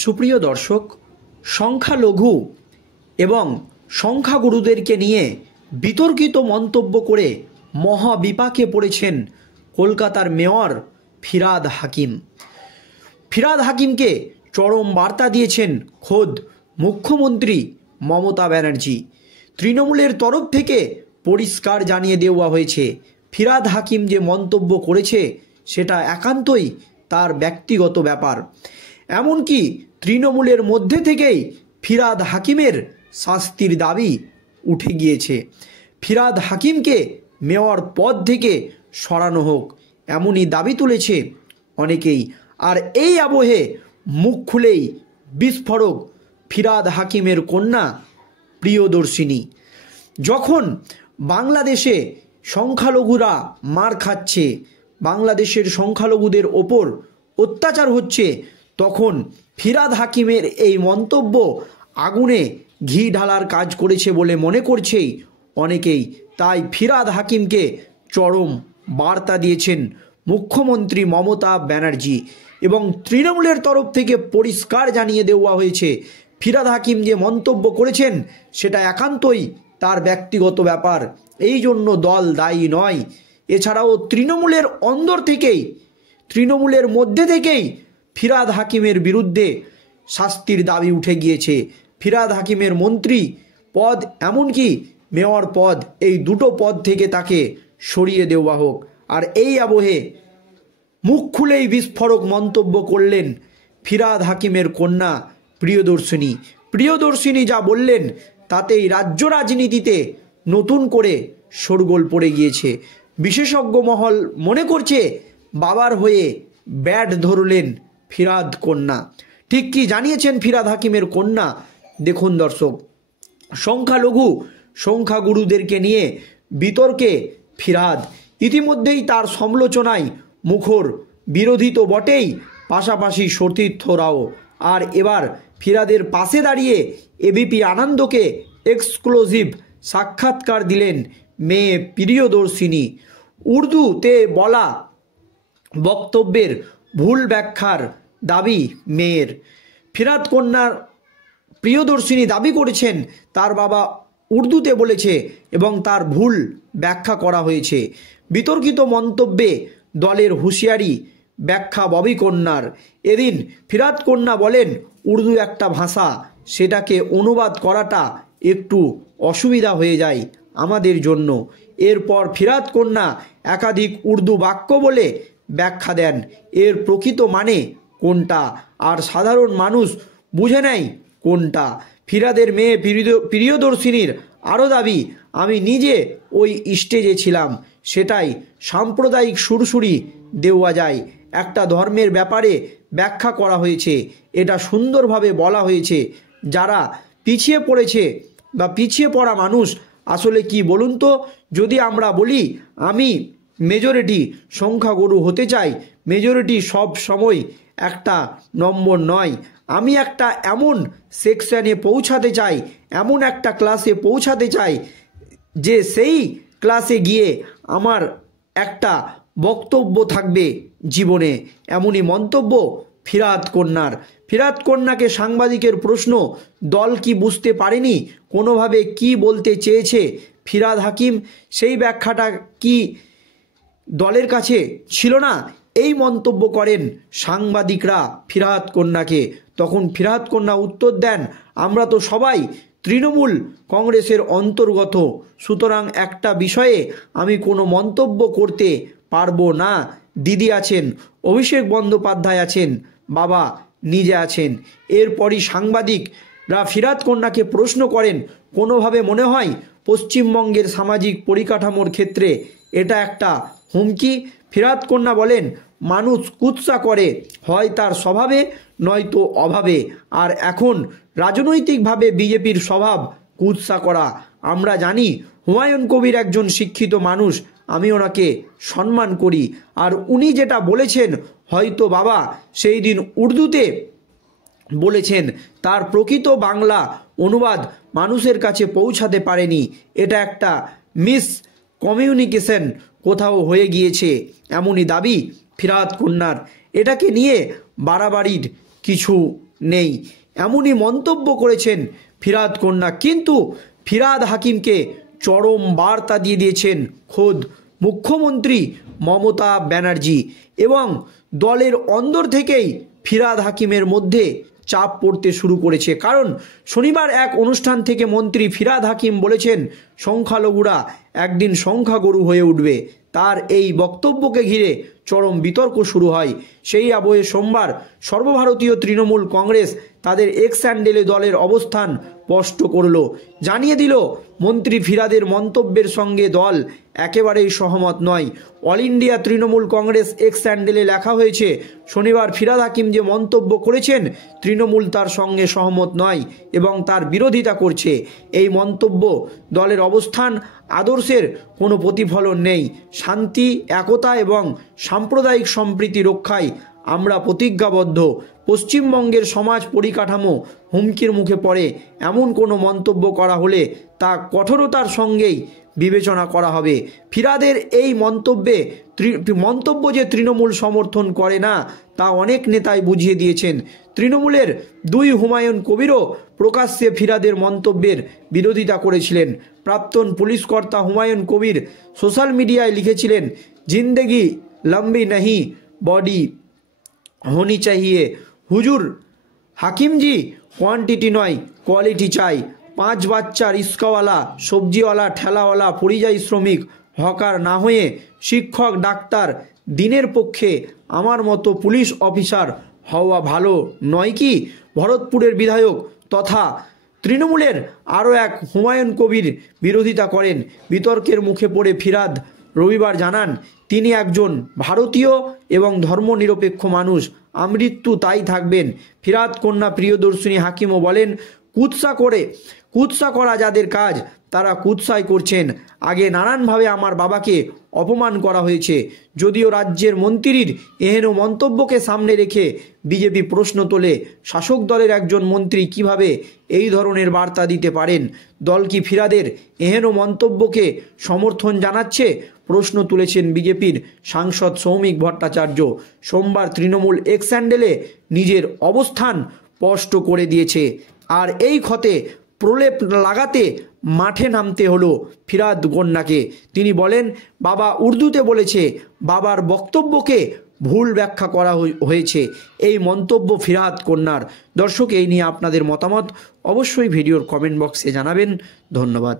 সুপ্রিয় দর্শক, সংখ্যালঘু এবং সংখ্যাগুরুদেরকে নিয়ে বিতর্কিত মন্তব্য করে মহাবিপাকে পড়েছেন কলকাতার মেয়র ফিরহাদ হাকিম। ফিরহাদ হাকিমকে চরম বার্তা দিয়েছেন খোদ মুখ্যমন্ত্রী মমতা ব্যানার্জি। তৃণমূলের তরফ থেকে পরিষ্কার জানিয়ে দেওয়া হয়েছে, ফিরহাদ হাকিম যে মন্তব্য করেছে সেটা একান্তই তার ব্যক্তিগত ব্যাপার। এমনকি তৃণমূলের মধ্যে থেকেই ফিরহাদ হাকিমের শাস্তির দাবি উঠে গিয়েছে। ফিরহাদ হাকিমকে মেয়র পদ থেকে সরানো হোক, এমনই দাবি তুলেছে অনেকেই। আর এই আবহে মুখ খুলেই বিস্ফোরক ফিরহাদ হাকিমের কন্যা প্রিয়দর্শিনী। যখন বাংলাদেশে সংখ্যালঘুরা মার খাচ্ছে, বাংলাদেশের সংখ্যালঘুদের ওপর অত্যাচার হচ্ছে, তখন ফিরহাদ হাকিমের এই মন্তব্য আগুনে ঘি ঢালার কাজ করেছে বলে মনে করছেই অনেকেই। তাই ফিরহাদ হাকিমকে চরম বার্তা দিয়েছেন মুখ্যমন্ত্রী মমতা ব্যানার্জি এবং তৃণমূলের তরফ থেকে পরিষ্কার জানিয়ে দেওয়া হয়েছে, ফিরহাদ হাকিম যে মন্তব্য করেছেন সেটা একান্তই তার ব্যক্তিগত ব্যাপার, এই জন্য দল দায়ী নয়। এছাড়াও তৃণমূলের অন্দর থেকেই, তৃণমূলের মধ্যে থেকেই ফিরহাদ হাকিমের বিরুদ্ধে শাস্তির দাবি উঠে গিয়েছে। ফিরহাদ হাকিমের মন্ত্রী পদ এমনকি মেয়র পদ, এই দুটো পদ থেকে তাকে সরিয়ে দেওয়া হোক। আর এই আবহে মুখ খুলেই বিস্ফোরক মন্তব্য করলেন ফিরহাদ হাকিমের কন্যা প্রিয়দর্শিনী। প্রিয়দর্শিনী যা বললেন তাতেই রাজ্য রাজনীতিতে নতুন করে শোরগোল পড়ে গিয়েছে। বিশেষজ্ঞ মহল মনে করছে বাবার হয়ে ব্যাট ধরলেন ফিরহাদ কন্যা। ঠিক কি জানিয়েছেন ফিরহাদ হাকিমের কন্যা দেখুন দর্শক। সংখ্যালঘু সংখ্যাগুরুদেরকে নিয়ে বিতর্কে ফিরহাদ, ইতিমধ্যেই তার সমালোচনায় মুখর, বিরোধী তো বটেই, পাশাপাশি সতীর্থরাও। আর এবার ফিরহাদের পাশে দাঁড়িয়ে এবিপি আনন্দকে এক্সক্লুসিভ সাক্ষাৎকার দিলেন মেয়ে প্রিয়দর্শিনী। উর্দুতে বলা বক্তব্যের ভুল ব্যাখ্যার দাবি মেয়ের। ফিরহাদ কন্যার প্রিয়দর্শিনী দাবি করেছেন তার বাবা উর্দুতে বলেছে এবং তার ভুল ব্যাখ্যা করা হয়েছে। বিতর্কিত মন্তব্যে দলের হুঁশিয়ারি ব্যাখ্যা ববি কন্যার। এদিন ফিরহাদ কন্যা বলেন, উর্দু একটা ভাষা, সেটাকে অনুবাদ করাটা একটু অসুবিধা হয়ে যায় আমাদের জন্য। এরপর ফিরহাদ কন্যা একাধিক উর্দু বাক্য বলে ব্যাখ্যা দেন এর প্রকৃত মানে কোনটা, আর সাধারণ মানুষ বুঝে নেয় কোনটা। ফিরহাদের মেয়ে প্রিয়দর্শিনীর আরও দাবি, আমি নিজে ওই স্টেজে ছিলাম, সেটাই সাম্প্রদায়িক সুরসুরি দেওয়া যায়। একটা ধর্মের ব্যাপারে ব্যাখ্যা করা হয়েছে, এটা সুন্দরভাবে বলা হয়েছে। যারা পিছিয়ে পড়েছে বা পিছিয়ে পড়া মানুষ আসলে কি বলুন তো, যদি আমরা বলি আমি মেজরিটি সংখ্যাগুরু হতে চাই, মেজরিটি সব সময় একটা নম্বর নয়। আমি একটা এমন সেকশনে পৌঁছাতে চাই, এমন একটা ক্লাসে পৌঁছাতে চাই যে সেই ক্লাসে গিয়ে আমার একটা বক্তব্য থাকবে জীবনে। এমনই মন্তব্য ফিরহাদ কন্যার। ফিরহাদ কন্যাকে সাংবাদিকের প্রশ্ন, দল কি বুঝতে পারেনি কোনোভাবে কি বলতে চেয়েছে ফিরহাদ হাকিম, সেই ব্যাখ্যাটা কি দলের কাছে ছিল না? এই মন্তব্য করেন সাংবাদিকরা ফিরহাদ কন্যাকে। তখন ফিরহাদ কন্যা উত্তর দেন, আমরা তো সবাই তৃণমূল কংগ্রেসের অন্তর্গত, সুতরাং একটা বিষয়ে আমি কোনো মন্তব্য করতে পারবো না। দিদি আছেন, অভিষেক বন্দ্যোপাধ্যায় আছেন, বাবা নিজে আছেন। এরপরই সাংবাদিকরা ফিরহাদ কন্যাকে প্রশ্ন করেন, কোনোভাবে মনে হয় পশ্চিমবঙ্গের সামাজিক পরিকাঠামোর ক্ষেত্রে এটা একটা হুমকি? ফিরহাদ কন্যা বলেন, মানুষ কুৎসা করে হয় তার স্বভাবে নয়তো অভাবে, আর এখন রাজনৈতিকভাবে বিজেপির স্বভাব কুৎসা করা। আমরা জানি হুমায়ুন কবির একজন শিক্ষিত মানুষ, আমি ওনাকে সম্মান করি, আর উনি যেটা বলেছেন হয়তো বাবা সেই দিন উর্দুতে বলেছেন, তার প্রকৃত বাংলা অনুবাদ মানুষের কাছে পৌঁছাতে পারেনি, এটা একটা মিস কমিউনিকেশন কোথাও হয়ে গিয়েছে, এমনই দাবি ফিরহাদ কন্যার। এটাকে নিয়ে বাড়াবাড়ির কিছু নেই, এমনই মন্তব্য করেছেন ফিরহাদ কন্যা। কিন্তু ফিরহাদ হাকিমকে চরম বার্তা দিয়ে দিয়েছেন খোদ মুখ্যমন্ত্রী মমতা ব্যানার্জি, এবং দলের অন্দর থেকেই ফিরহাদ হাকিমের মধ্যে চাপ পড়তে শুরু করেছে। কারণ শনিবার এক অনুষ্ঠান থেকে মন্ত্রী ফিরহাদ হাকিম বলেছেন সংখ্যালঘুরা একদিন সংখ্যাগুরু হয়ে উঠবে। তার এই বক্তব্যকে ঘিরে চরম বিতর্ক শুরু হয়। সেই আবহে সোমবার সর্বভারতীয় তৃণমূল কংগ্রেস তাদের এক্স হ্যান্ডেলে দলের অবস্থান স্পষ্ট করল, জানিয়ে দিল মন্ত্রী ফিরহাদের মন্তব্যের সঙ্গে দল একেবারেই সহমত নয়। All India Trinamool Congress x হ্যান্ডেলে লেখা হয়েছে, শনিবার ফিরহাদ হাকিম যে মন্তব্য করেছেন তৃণমূল তার সঙ্গে সহমত নয় এবং তার বিরোধিতা করছে। এই মন্তব্য দলের অবস্থান আদর্শের কোনো প্রতিফলন নেই। শান্তি, একতা এবং সাম্প্রদায়িক সম্প্রীতি রক্ষায় আমরা প্রতিজ্ঞাবদ্ধ। পশ্চিমবঙ্গের সমাজ পরিকাঠামো হুমকির মুখে পড়ে এমন কোনো মন্তব্য করা হলে তা কঠোরতার সঙ্গেই বিবেচনা করা হবে। ফিরহাদের এই মন্তব্য যে তৃণমূল সমর্থন করে না তা অনেক নেতাই বুঝিয়ে দিয়েছেন। তৃণমূলের দুই হুমায়ুন কবিরও প্রকাশ্যে ফিরহাদের মন্তব্যের বিরোধিতা করেছিলেন। প্রাক্তন পুলিশ কর্তা হুমায়ুন কবির সোশ্যাল মিডিয়ায় লিখেছিলেন, জিন্দেগি লম্বি नहीं বডি হোনি চাহিয়ে। হুজুর হাকিমজি কোয়ান্টিটি নয় কোয়ালিটি চাই। 5 বাচ্চার রিক্সাওয়ালা, সবজিওয়ালা, ঠেলাওয়ালা, পরিযায়ী শ্রমিক, হকার না হয়ে শিক্ষক, ডাক্তার, দিনের পক্ষে আমার মতো পুলিশ অফিসার হওয়া ভালো নয় কি? ভরতপুরের বিধায়ক তথা তৃণমূলের আরও এক হুমায়ুন কবির বিরোধিতা করেন। বিতর্কের মুখে পড়ে ফিরহাদ রবিবার জানান, তিনি একজন ভারতীয় এবং ধর্মনিরপেক্ষ মানুষ, আমৃত্যু তাই থাকবেন। ফিরহাদ কন্যা প্রিয়দর্শিনী হাকিমও বলেন, কুৎসা করা যাদের কাজ তারা কুৎসাই করছেন। আগে নানানভাবে আমার বাবাকে অপমান করা হয়েছে। যদিও রাজ্যের মন্ত্রীর এহেন মন্তব্যকে সামনে রেখে বিজেপি প্রশ্ন তোলে, শাসক দলের একজন মন্ত্রী কিভাবে এই ধরনের বার্তা দিতে পারেন? দল কি ফিরহাদের এহেন মন্তব্যকে সমর্থন জানাচ্ছে? প্রশ্ন তুলেছেন বিজেপির সাংসদ সৌমিক ভট্টাচার্য। সোমবার তৃণমূল এক্স হ্যান্ডেলে নিজের অবস্থান স্পষ্ট করে দিয়েছে। আর এই ক্ষতে প্রলেপ লাগাতে মাঠে নামতে হলো ফিরহাদ কন্যাকে। তিনি বলেন, বাবা উর্দুতে বলেছে, বাবার বক্তব্যকে ভুল ব্যাখ্যা করা হয়েছে। এই মন্তব্য ফিরহাদ কন্যার। দর্শক, এই নিয়ে আপনাদের মতামত অবশ্যই ভিডিওর কমেন্ট বক্সে জানাবেন। ধন্যবাদ।